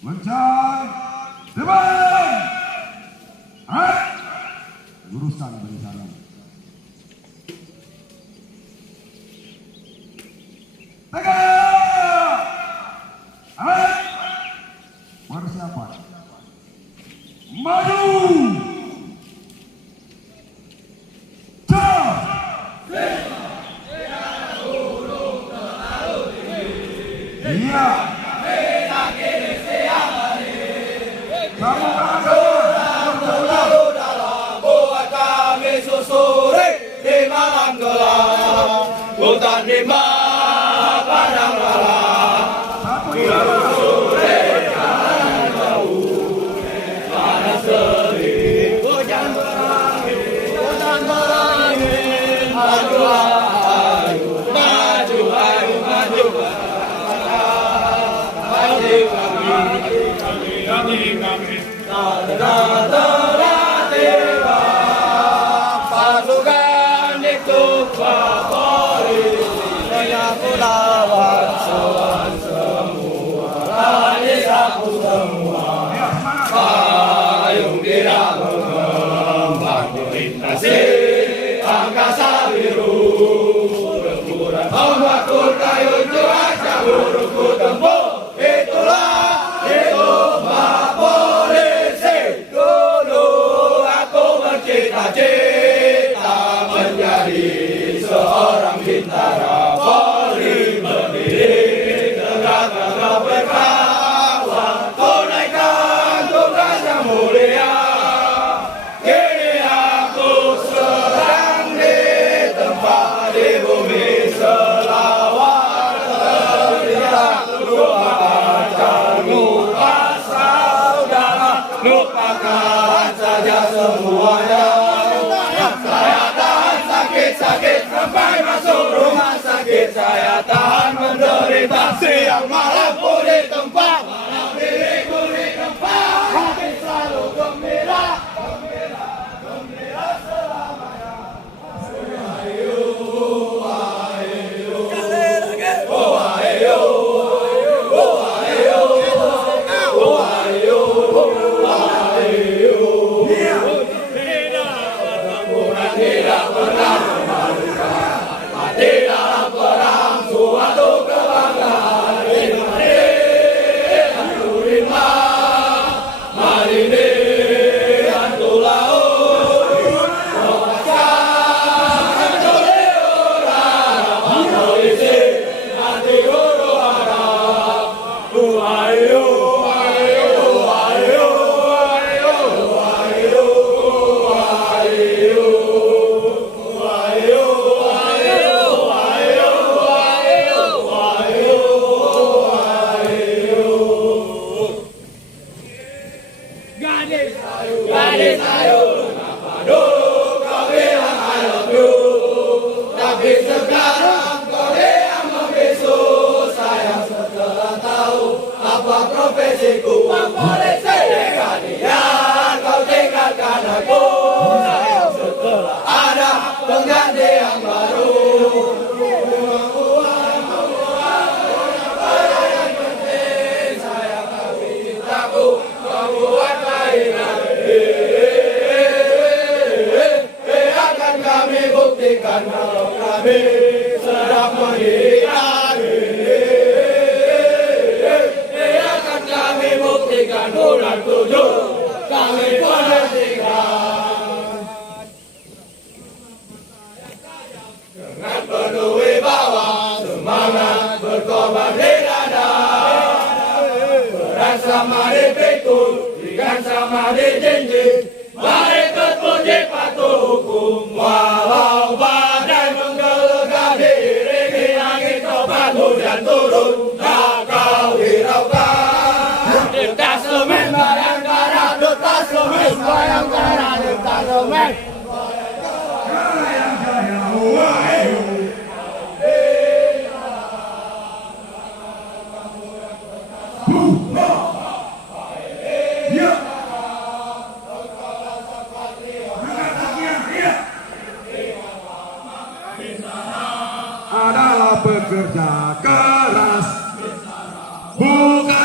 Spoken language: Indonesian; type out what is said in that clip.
Mencang depan. Jurusan berencana. Tegak. Persiapan. Maju. Iya. Hutan rimba padang lalang, sore jalan jauh, panas terik, hujan berangin, maju ayo, maju ayo, maju kami, telah tiba, pasukan itu lawan soal semua, lani sapu semua, payung tidak mengembang melintasi angkasa biru, rembulan ombakku kayu cuaca buruk ku tempuh, itulah polisi. Dulu aku bercita-cita menjadi seorang bintara. Lupakan saja semuanya. Saya tahan sakit-sakit sampai masuk rumah sakit. Saya tahan menderita siang malam pun di tempat. Malam diriku di tempat. Hati selalu gembira, gembira, gembira selamanya. Ayo, ayo, oh ayo, oh ayo, oh ayo. Tidak pernah memalukan, mati dalam perang suatu kebanggaan. Rimba, marini, hantu laut, lepaskan joli orang, polisi, mati guru harap. Ayo, ayo, ayo, ayo, ayo, ayo. Gadis ayo, kenapa dulu kau bilang I love you? Tapi sekarang kau diam membisu. Saya setelah tahu apa profesiku, polisi. Kemudian kau tinggalkan aku. Sayang setelah ada pengganti yang baru. Yang penting saya kawin cintaku, kau buat mainan. Kami buktikan kalau kami sedang menghina. Akan kami buktikan bulan 7 kami penertikan. Dengan penuh wibawa, semangat berkorban di dada. Berat sama dipikul, ringan sama dijinjing. Mari terpuji patuh hukum, walau badai menggelegar diiringi angin topan hujan turun, tak kau hiraukan. Detasemen Bayangkara, detasemen Bayangkara, detasemen Bayangkara. adalah bekerja keras, bukan